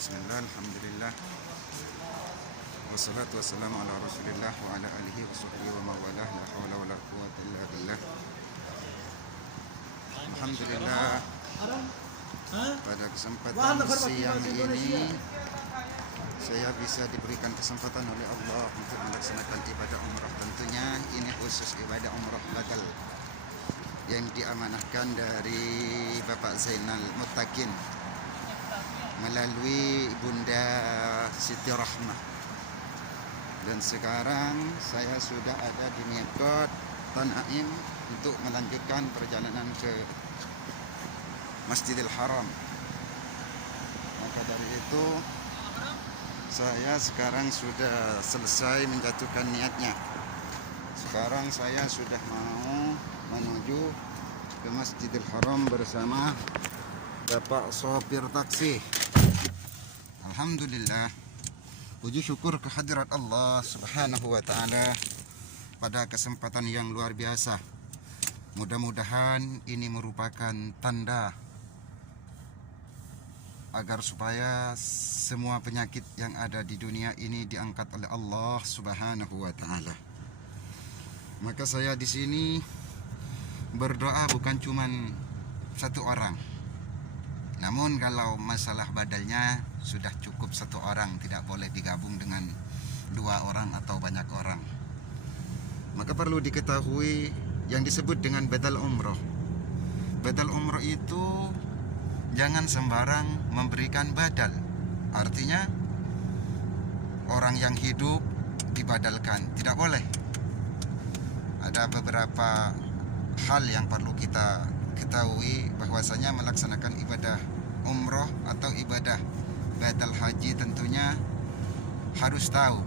Bismillah, alhamdulillah. Wassalatu wassalamu ala rasulillah wa ala alihi wa sahbihi wa mawalah. La hawla wa la quwwata illa billah. Alhamdulillah, pada kesempatan siang ini saya bisa diberikan kesempatan oleh Allah untuk melaksanakan ibadah umrah. Tentunya ini khusus ibadah umrah badal yang diamanahkan dari Bapak Zainal Muttaqin melalui Bunda Siti Rahmah. Dan sekarang saya sudah ada di Miqat Tanaim untuk melanjutkan perjalanan ke Masjidil Haram. Maka dari itu saya sekarang sudah selesai menjatuhkan niatnya. Sekarang saya sudah mau menuju ke Masjidil Haram bersama Bapak sopir taksi. Alhamdulillah, puji syukur kehadirat Allah Subhanahu wa taala pada kesempatan yang luar biasa. Mudah-mudahan ini merupakan tanda agar supaya semua penyakit yang ada di dunia ini diangkat oleh Allah Subhanahu wa taala. Maka saya di sini berdoa bukan cuman satu orang. Namun kalau masalah badalnya sudah cukup satu orang, tidak boleh digabung dengan dua orang atau banyak orang. Maka perlu diketahui yang disebut dengan badal umroh. Badal umroh itu jangan sembarang memberikan badal. Artinya orang yang hidup dibadalkan, tidak boleh. Ada beberapa hal yang perlu kita ketahui, bahwasanya melaksanakan ibadah umroh atau ibadah badal haji tentunya harus tahu.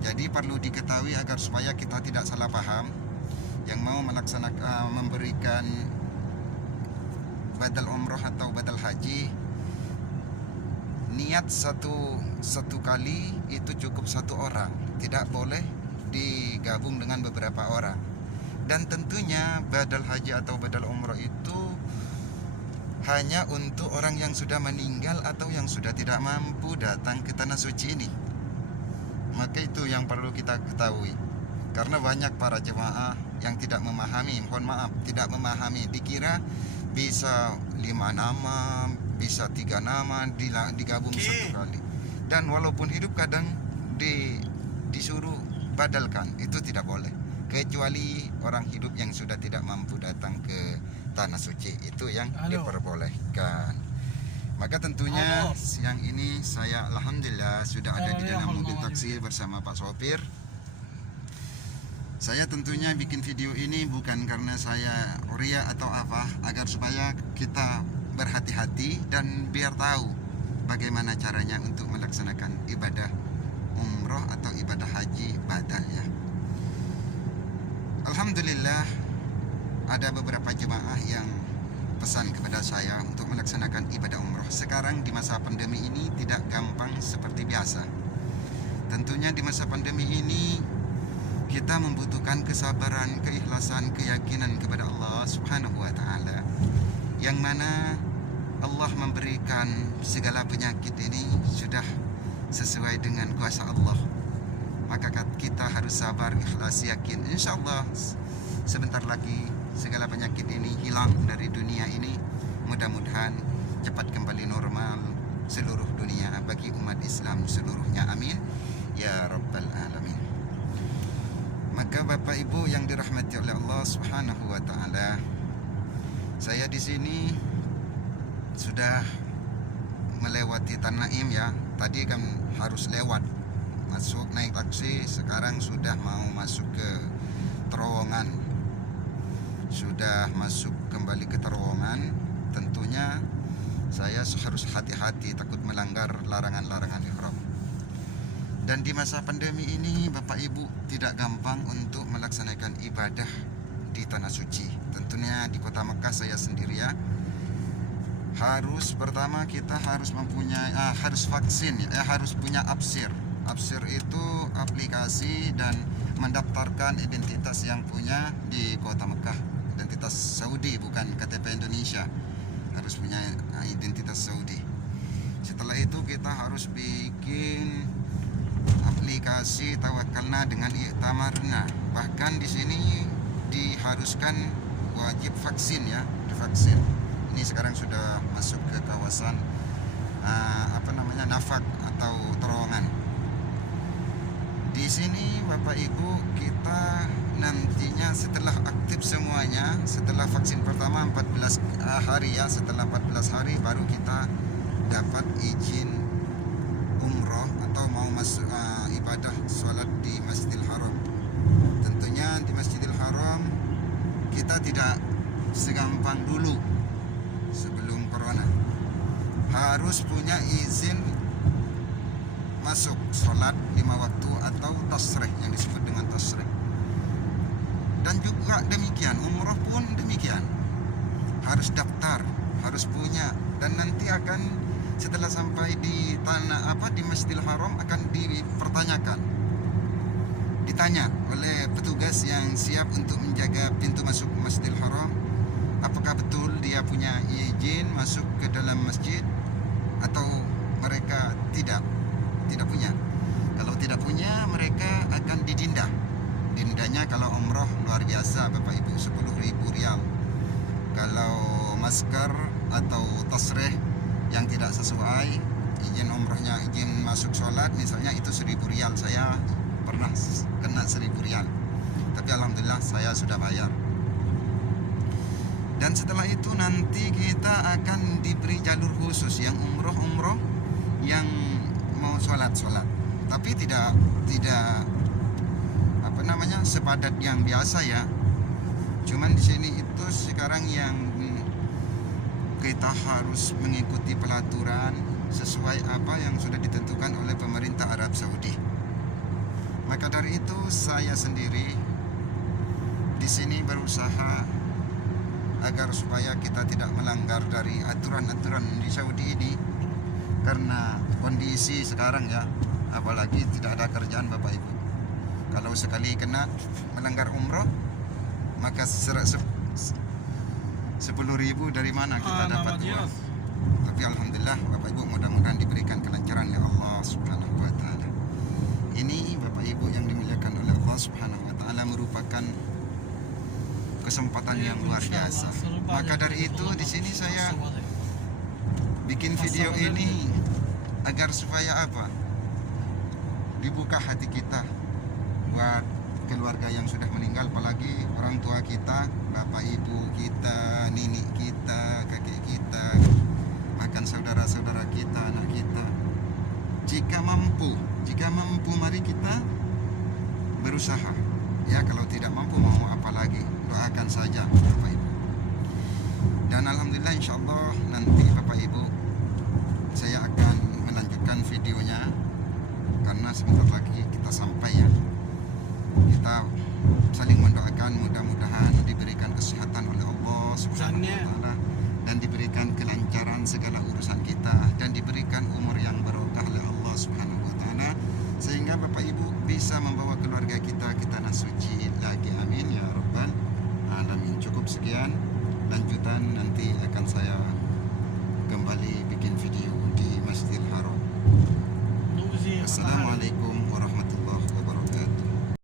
Jadi perlu diketahui agar supaya kita tidak salah paham. Yang mau melaksanakan memberikan badal umroh atau badal haji, niat satu kali itu cukup satu orang, tidak boleh digabung dengan beberapa orang. Dan tentunya badal haji atau badal umroh itu hanya untuk orang yang sudah meninggal atau yang sudah tidak mampu datang ke tanah suci ini. Maka itu yang perlu kita ketahui. Karena banyak para jemaah yang tidak memahami, tidak memahami, dikira bisa 5 nama, bisa 3 nama digabung satu kali. Dan walaupun hidup kadang disuruh badalkan, itu tidak boleh. Kecuali orang hidup yang sudah tidak mampu datang ke tanah suci, itu yang diperbolehkan. Maka tentunya siang ini saya alhamdulillah sudah ada di dalam mobil taksi bersama Pak sopir. Saya tentunya bikin video ini bukan karena saya ria atau apa, agar supaya kita berhati-hati dan biar tahu bagaimana caranya untuk melaksanakan ibadah umroh atau ibadah haji badalnya. Alhamdulillah, ada beberapa jemaah yang pesan kepada saya untuk melaksanakan ibadah umroh. Sekarang di masa pandemi ini tidak gampang seperti biasa. Tentunya di masa pandemi ini kita membutuhkan kesabaran, keikhlasan, keyakinan kepada Allah Subhanahu wa taala, yang mana Allah memberikan segala penyakit ini sudah sesuai dengan kuasa Allah. Maka kita harus sabar, ikhlas, yakin. Insya Allah sebentar lagi segala penyakit ini hilang dari dunia ini. Mudah-mudahan cepat kembali normal seluruh dunia bagi umat Islam seluruhnya. Amin ya rabbal alamin. Maka Bapak Ibu yang dirahmati oleh Allah Subhanahu wa taala, saya di sini sudah melewati Tanaim ya. Tadi kan harus lewat masuk naik taksi, sekarang sudah mau masuk ke terowongan. Sudah masuk kembali ke terowongan. Tentunya saya harus hati-hati, takut melanggar larangan-larangan ihram. Dan di masa pandemi ini Bapak Ibu tidak gampang untuk melaksanakan ibadah di tanah suci. Tentunya di kota Mekah saya sendiri ya. Pertama kita harus mempunyai harus vaksin ya, harus punya Absir. Absir itu aplikasi dan mendaftarkan identitas yang punya di kota Mekah, identitas Saudi, bukan KTP Indonesia. Harus punya identitas Saudi. Setelah itu kita harus bikin aplikasi tawakalna dengan iktamarna. Bahkan di sini diharuskan wajib vaksin ya, divaksin. Ini sekarang sudah masuk ke kawasan nafak atau terowongan. Di sini Bapak Ibu, kita nantinya setelah aktif semuanya, setelah vaksin pertama 14 hari ya, setelah 14 hari baru kita dapat izin umroh atau mau masuk ibadah sholat di Masjidil Haram. Tentunya di Masjidil Haram kita tidak segampang dulu sebelum corona, harus punya izin masuk sholat 5 waktu atau tasrih, yang disebut dengan tasrih. Dan juga demikian umroh pun demikian, harus daftar, harus punya. Dan nanti akan setelah sampai di di Masjidil Haram akan ditanya oleh petugas yang siap untuk menjaga pintu masuk Masjidil Haram, apakah betul dia punya izin masuk ke dalam masjid atau mereka tidak punya. Kalau tidak punya, mereka akan didenda. Dendanya kalau umroh luar biasa Bapak Ibu, 10.000 rial. Kalau masker atau tasrih yang tidak sesuai, izin umrohnya, izin masuk sholat misalnya, itu 1.000 rial. Saya pernah kena 1.000 rial, tapi alhamdulillah saya sudah bayar. Dan setelah itu nanti kita akan diberi jalur khusus yang umroh yang mau sholat, tapi tidak sepadat yang biasa ya. Cuman di sini itu sekarang yang kita harus mengikuti pelaturan sesuai apa yang sudah ditentukan oleh pemerintah Arab Saudi. Maka dari itu saya sendiri di sini berusaha agar supaya kita tidak melanggar dari aturan-aturan di Saudi ini, karena kondisi sekarang ya, apalagi tidak ada kerjaan Bapak Ibu. Kalau sekali kena melanggar umroh, maka 10.000 dari mana kita dapat uang. Tapi alhamdulillah Bapak Ibu, mudah-mudahan diberikan kelancaran oleh Allah Subhanahu wa taala. Ini Bapak Ibu yang dimuliakan oleh Allah Subhanahu wa taala, merupakan kesempatan yang luar biasa. Maka dari itu di sini saya bikin video ini agar supaya dibuka hati kita buat keluarga yang sudah meninggal, apalagi orang tua kita, bapak ibu kita, nenek kita, kakek kita, bahkan saudara-saudara kita, anak kita. Jika mampu mari kita berusaha. Ya, kalau tidak mampu mau apa lagi, doakan saja Bapak Ibu. Dan alhamdulillah insyaallah nanti Bapak Ibu saya akan melanjutkan videonya, karena sebentar lagi kita sampai ya. Kita saling mendoakan, mudah-mudahan diberikan kesehatan